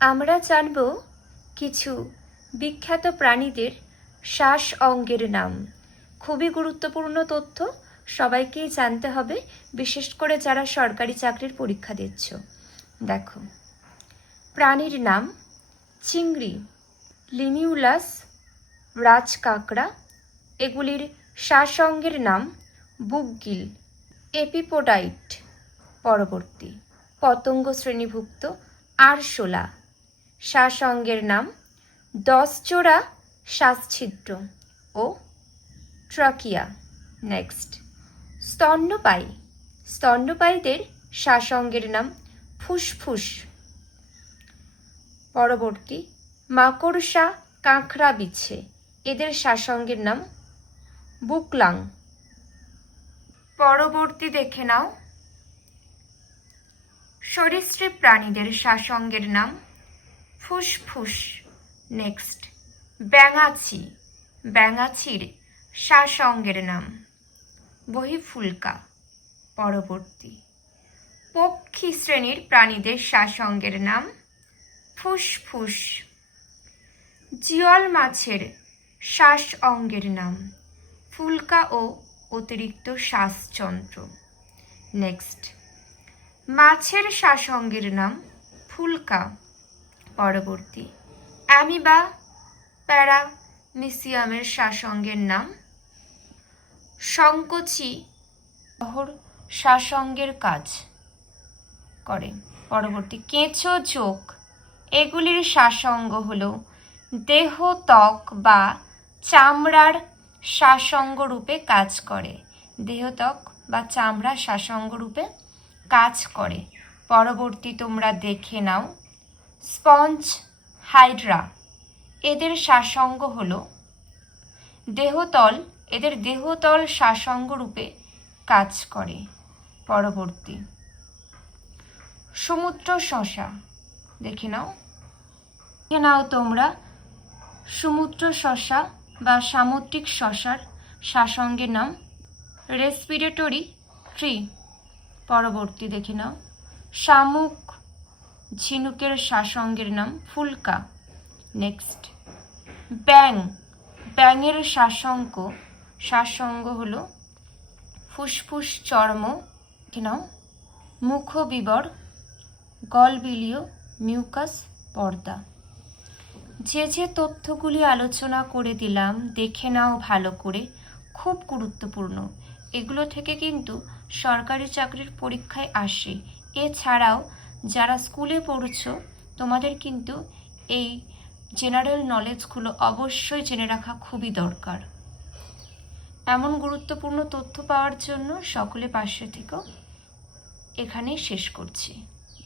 আমরা জানব কিছু বিখ্যাত প্রাণীদের শ্বাস অঙ্গের নাম। খুবই গুরুত্বপূর্ণ তথ্য, সবাইকেই জানতে হবে, বিশেষ করে যারা সরকারি চাকরির পরীক্ষা দিচ্ছ। দেখো, প্রাণীর নাম চিংড়ি, লিমিউলাস, রাজকাঁকড়া। এগুলির শ্বাস অঙ্গের নাম বুকগিল, এপিপোডাইট। পরবর্তী, পতঙ্গ শ্রেণীভুক্ত আরশোলা। শ্বাস অঙ্গের নাম 10 জোড়া শ্বাসছিদ্র ও ট্রাকিয়া। নেক্সট, স্তন্যপায়ী। স্তন্যপায়ীদের শ্বাস অঙ্গের নাম ফুসফুস। পরবর্তী, মাকড়সা, কাঁকড়া বিছে, এদের শ্বাস অঙ্গের নাম বুকলাং। পরবর্তী দেখে নাও, সরীসৃপ প্রাণীদের শ্বাস অঙ্গের নাম ফুসফুস। নেক্সট, ব্যাঙাচি। ব্যাঙাচির শ্বাস অঙ্গের নাম বহিফুলকা। পরবর্তী, পক্ষী শ্রেণীর প্রাণীদের শ্বাস অঙ্গের নাম ফুসফুস। জিওল মাছের শ্বাস অঙ্গের নাম ফুলকা ও অতিরিক্ত শ্বাসযন্ত্র। নেক্সট, মাছের শ্বাস অঙ্গের নাম ফুলকা। পরবর্তী, অ্যামিবা প্যারামিসিয়ামের শ্বাস অঙ্গের নাম সংকোচী, শ্বাস অঙ্গের কাজ করে। পরবর্তী, কেঁচো জোঁক, এগুলির শ্বাস অঙ্গ হল দেহ, ত্বক বা চামড়ার শ্বাসঙ্গ রূপে কাজ করে। দেহ, ত্বক বা চামড়া শ্বাসঙ্গ রূপে কাজ করে। পরবর্তী তোমরা দেখে নাও, স্পঞ্জ হাইড্রা, এদের শ্বাসঙ্গ হল দেহতল, এদের দেহতল শ্বাসঙ্গ রূপে কাজ করে। পরবর্তী, সমুদ্র শসা দেখে নাও তোমরা সমুদ্র শসা বা সামুদ্রিক শসার শ্বাসঙ্গের নাম রেসপিরেটরি ট্রি। পরবর্তী দেখে নাও, শামুক ঝিনুকের শ্বাসঙ্গের নাম ফুলকা। নেক্সট, ব্যাং, ব্যাঙের শ্বাসঙ্গ হল ফুসফুস, চর্ম। দেখে নাও, মুখবিবর, গলবিলীয়, মিউকাস, পর্দা। যে তথ্যগুলি আলোচনা করে দিলাম দেখে নাও ভালো করে, খুব গুরুত্বপূর্ণ। এগুলো থেকে কিন্তু সরকারি চাকরির পরীক্ষায় আসে। এছাড়াও যারা স্কুলে পড়ছো তোমাদের কিন্তু এই জেনারেল নলেজগুলো অবশ্যই জেনে রাখা খুবই দরকার। এমন গুরুত্বপূর্ণ তথ্য পাওয়ার জন্য সকলে পাশে থেকো। এখানেই শেষ করছি।